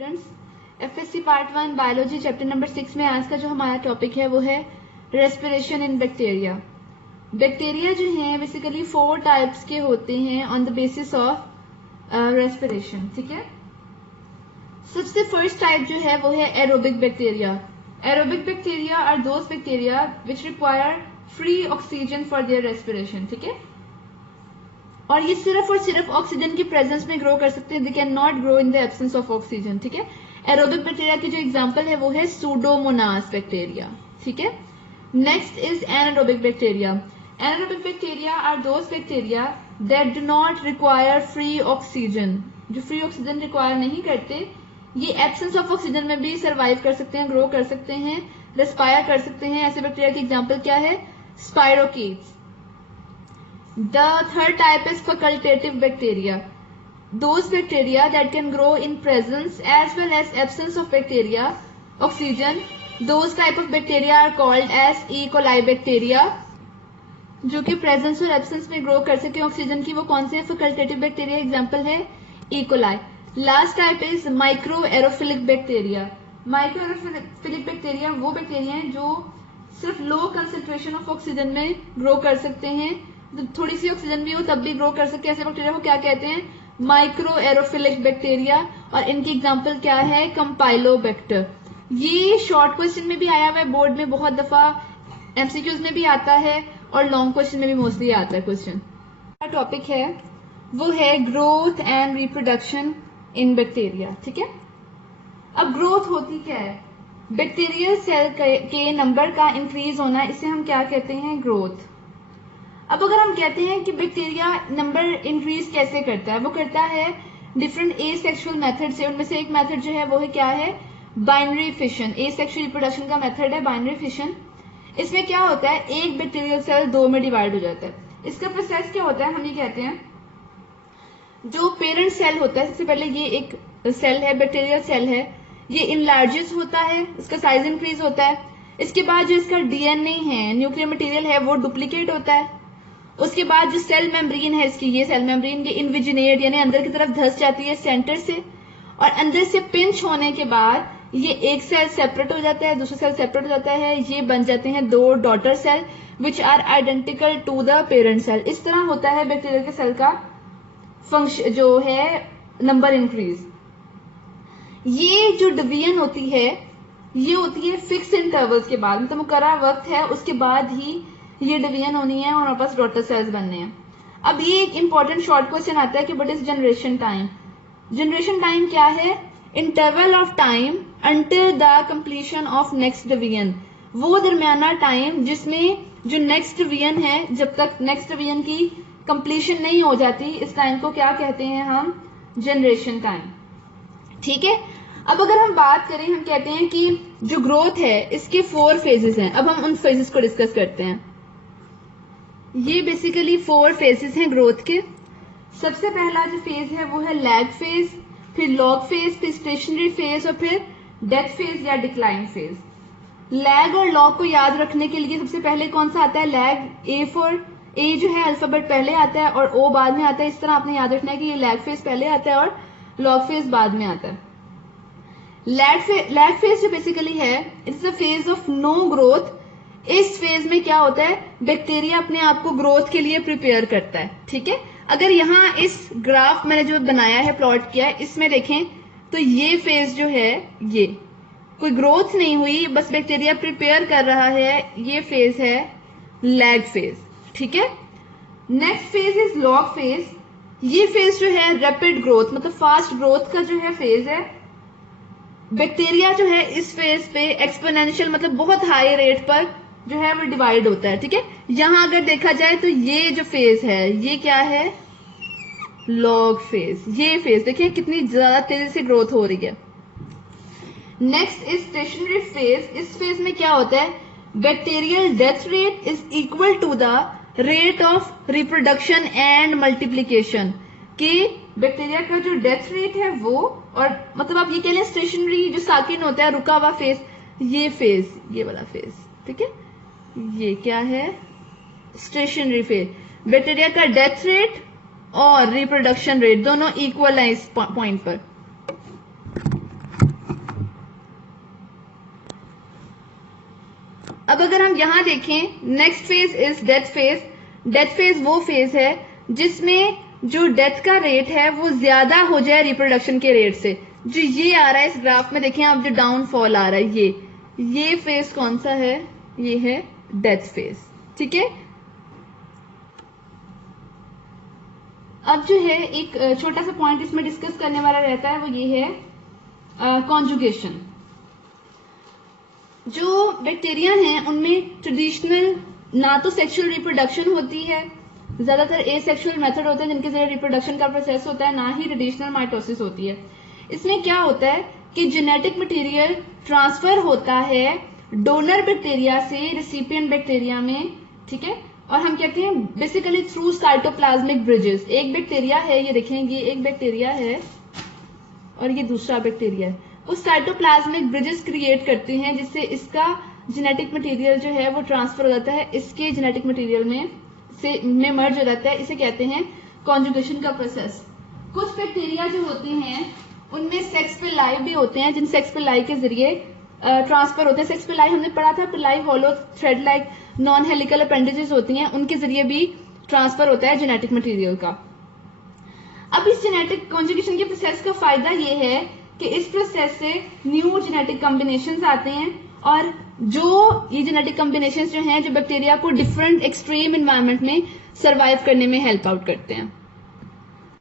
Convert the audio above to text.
Friends, FSc part 1 biology chapter number 6 में आज का जो हमारा टॉपिक है वो है रेस्पिरेशन इन बैक्टीरिया। बैक्टीरिया जो हैं बेसिकली 4 टाइप्स के होते हैं on the basis of respiration. ठीक है, सबसे फर्स्ट टाइप जो है वो है aerobic bacteria. Aerobic bacteria are those bacteria which require free oxygen for their respiration. ठीक है, और ये सिर्फ और सिर्फ ऑक्सीजन की प्रेजेंस में ग्रो कर सकते हैं। They can not grow in the absence of oxygen. ठीक है, एरोबिक बैक्टीरिया की जो एग्जांपल है वो है सूडोमोनास बैक्टीरिया। ठीक है, next is anaerobic bacteria. Anaerobic bacteria are those bacteria that do not require free oxygen. जो फ्री ऑक्सीजन रिक्वायर नहीं करते, ये एब्सेंस ऑफ ऑक्सीजन में भी सर्वाइव कर सकते हैं, ग्रो कर सकते हैं, रेस्पायर कर सकते हैं। ऐसे बैक्टीरिया की एग्जाम्पल क्या है? स्पाइरोकीट्स। The third type is facultative bacteria. Those bacteria that can grow in presence as well as absence of bacteria, oxygen. Those type of bacteria are called as E. coli bacteria. जो कि presence और absence में grow कर सके oxygen की, वो कौन से फैकल्टेटिव बैक्टीरिया? एग्जांपल है E. coli. Last type is micro aerophilic bacteria. Micro aerophilic bacteria वो बैक्टीरिया हैं जो सिर्फ लो कंसेंट्रेशन ऑफ ऑक्सीजन में ग्रो कर सकते हैं। थोड़ी सी ऑक्सीजन भी हो तब भी ग्रो कर सकते हैं। ऐसे बैक्टीरिया को क्या कहते हैं? Micro aerophilic bacteria. और इनकी एग्जांपल क्या है? कंपाइलोबैक्टर। ये शॉर्ट क्वेश्चन में भी आया हुआ है, बोर्ड में बहुत दफा, एमसीक्यूज में भी आता है और लॉन्ग क्वेश्चन में भी मोस्टली आता है क्वेश्चन। टॉपिक है वो है growth and reproduction in bacteria. ठीक है, अब ग्रोथ होती क्या है? बैक्टीरियल सेल के नंबर का इंक्रीज होना, इसे हम क्या कहते हैं? ग्रोथ। अब अगर हम कहते हैं कि बैक्टीरिया नंबर इंक्रीज कैसे करता है, वो करता है डिफरेंट एसेक्सुअल मेथड से। उनमें से एक मेथड जो है वो है क्या है? Binary fission. एसेक्सुअल रिप्रोडक्शन का मेथड है बाइनरी फिशन। इसमें क्या होता है? एक बैक्टीरियल सेल 2 में डिवाइड हो जाता है। इसका प्रोसेस क्या होता है? हम ये कहते हैं जो पेरेंट सेल होता है, सबसे पहले ये एक सेल है, बैक्टीरियल सेल है, ये इनलार्जेस होता है, इसका साइज इंक्रीज होता है। इसके बाद जो इसका डीएनए है, न्यूक्लियर मटेरियल है, वो डुप्लीकेट होता है। उसके बाद जो सेल मेम्ब्रेन है इसकी, ये सेल मेम्ब्रेन ये इन्विजिनेट यानी अंदर की तरफ धंस जाती है सेंटर से, और अंदर से पिंच होने के बाद ये एक सेल सेपरेट हो जाता है, दूसरा सेल सेपरेट हो जाता है। ये बन जाते हैं 2 daughter cell which are identical to the parent cell. इस तरह होता है बैक्टीरिया के सेल का फंक्शन जो है नंबर इंक्रीज। ये जो डिवीजन होती है ये होती है फिक्स इंटरवल्स के बाद, मतलब मुकर्रर वक्त है उसके बाद ही ये डिवीजन होनी है और हमारे पास डॉटर सेल्स बनने हैं। अब ये एक इंपॉर्टेंट शॉर्ट क्वेश्चन आता है कि what is generation time? Generation time क्या है? Interval of time until the completion of next division. वो दरमियाना टाइम जिसमें जो नेक्स्ट डिवीजन है, जब तक नेक्स्ट डिवीजन की कंप्लीशन नहीं हो जाती, इस टाइम को क्या कहते हैं हम? Generation time. ठीक है, अब अगर हम बात करें, हम कहते हैं कि जो ग्रोथ है इसके 4 फेजेस हैं। अब हम उन फेजेस को डिस्कस करते हैं। ये बेसिकली 4 फेजेस हैं ग्रोथ के। सबसे पहला जो फेज है वो है लैग फेज, फिर लॉग फेज, फिर स्टेशनरी फेज और फिर डेथ फेज या डिक्लाइन फेज। लैग और लॉग को याद रखने के लिए सबसे पहले कौन सा आता है? लैग। ए जो है अल्फाबेट पहले आता है और ओ बाद में आता है। इस तरह आपने याद रखना है कि ये लैग फेज पहले आता है और लॉग फेज बाद में आता है। लैग फेज जो बेसिकली है, it's a phase of no growth. इस फेज में क्या होता है? बैक्टीरिया अपने आप को ग्रोथ के लिए प्रिपेयर करता है। ठीक है, अगर यहाँ इस ग्राफ मैंने जो बनाया है, प्लॉट किया है, इसमें देखें तो ये फेज जो है ये कोई ग्रोथ नहीं हुई, बस बैक्टीरिया प्रिपेयर कर रहा है। ये फेज है लैग फेज। ठीक है, next phase is log phase. ये फेज जो है रैपिड ग्रोथ, मतलब फास्ट ग्रोथ का जो है फेज है। बैक्टीरिया जो है इस फेज पे एक्सपोनेंशियल, मतलब बहुत हाई रेट पर जो है वो डिवाइड होता है। ठीक है, यहां अगर देखा जाए तो ये जो फेज है ये क्या है? Log phase. ये फेज देखिए कितनी ज्यादा तेजी से ग्रोथ हो रही है। Next is stationary phase. इस फेज में क्या होता है? Bacterial death rate is equal to the rate of reproduction and multiplication. कि बैक्टीरिया का जो डेथ रेट है वो, और मतलब आप ये कह लें स्टेशनरी जो साकिन होता है, रुका हुआ फेज, ये फेज, ये वाला फेज। ठीक है, ये क्या है? Stationary phase. बैक्टीरिया का डेथ रेट और रिप्रोडक्शन रेट दोनों इक्वल है इस पॉइंट पर। अब अगर हम यहाँ देखें, next phase is death phase. Death phase वो फेज है जिसमें जो डेथ का रेट है वो ज्यादा हो जाए रिप्रोडक्शन के रेट से। जो ये आ रहा है इस ग्राफ में, देखें आप, जो डाउनफॉल आ रहा है, ये फेज कौन सा है? ये है डेथ फेज। ठीक है, अब जो है एक छोटा सा पॉइंट इसमें डिस्कस करने वाला रहता है, वो ये है कॉन्जुगेशन। जो बैक्टीरिया हैं उनमें ट्रेडिशनल ना तो सेक्सुअल रिप्रोडक्शन होती है, ज्यादातर एसेक्सुअल मेथड होते हैं जिनके जरिए रिप्रोडक्शन का प्रोसेस होता है, ना ही ट्रेडिशनल माइटोसिस होती है। इसमें क्या होता है कि जेनेटिक मटेरियल ट्रांसफर होता है डोनर बैक्टीरिया से रेसिपिएंट बैक्टीरिया में। ठीक है, और हम कहते हैं बेसिकली थ्रू साइटोप्लाज्मिक ब्रिजेस। एक बैक्टीरिया है, ये देखें, ये एक बैक्टीरिया है और ये दूसरा बैक्टीरिया है। वो साइटोप्लाज्मिक ब्रिजेस क्रिएट करते हैं जिससे इसका जेनेटिक मटेरियल जो है वो ट्रांसफर हो जाता है इसके जेनेटिक मटेरियल में मर्ज हो जाता है। इसे कहते हैं कॉन्जुगेशन का प्रोसेस। कुछ बैक्टीरिया जो होते हैं उनमें सेक्स पिलाई भी होते हैं, जिन सेक्स पिलाई के जरिए ट्रांसफर होते हैं। सेक्स पिलाई हमने पढ़ा था, pili hollow thread like non helical appendages होती हैं, उनके जरिए भी ट्रांसफर होता है जेनेटिक मटेरियल का। अब इस जेनेटिक कॉन्जुगेशन के प्रोसेस का फायदा ये है कि इस प्रोसेस से न्यू जेनेटिक कॉम्बिनेशंस आते हैं, और जो ये जेनेटिक कॉम्बिनेशंस जो हैं जो बैक्टीरिया को डिफरेंट एक्सट्रीम एनवायरनमेंट में सर्वाइव करने में हेल्प आउट करते हैं।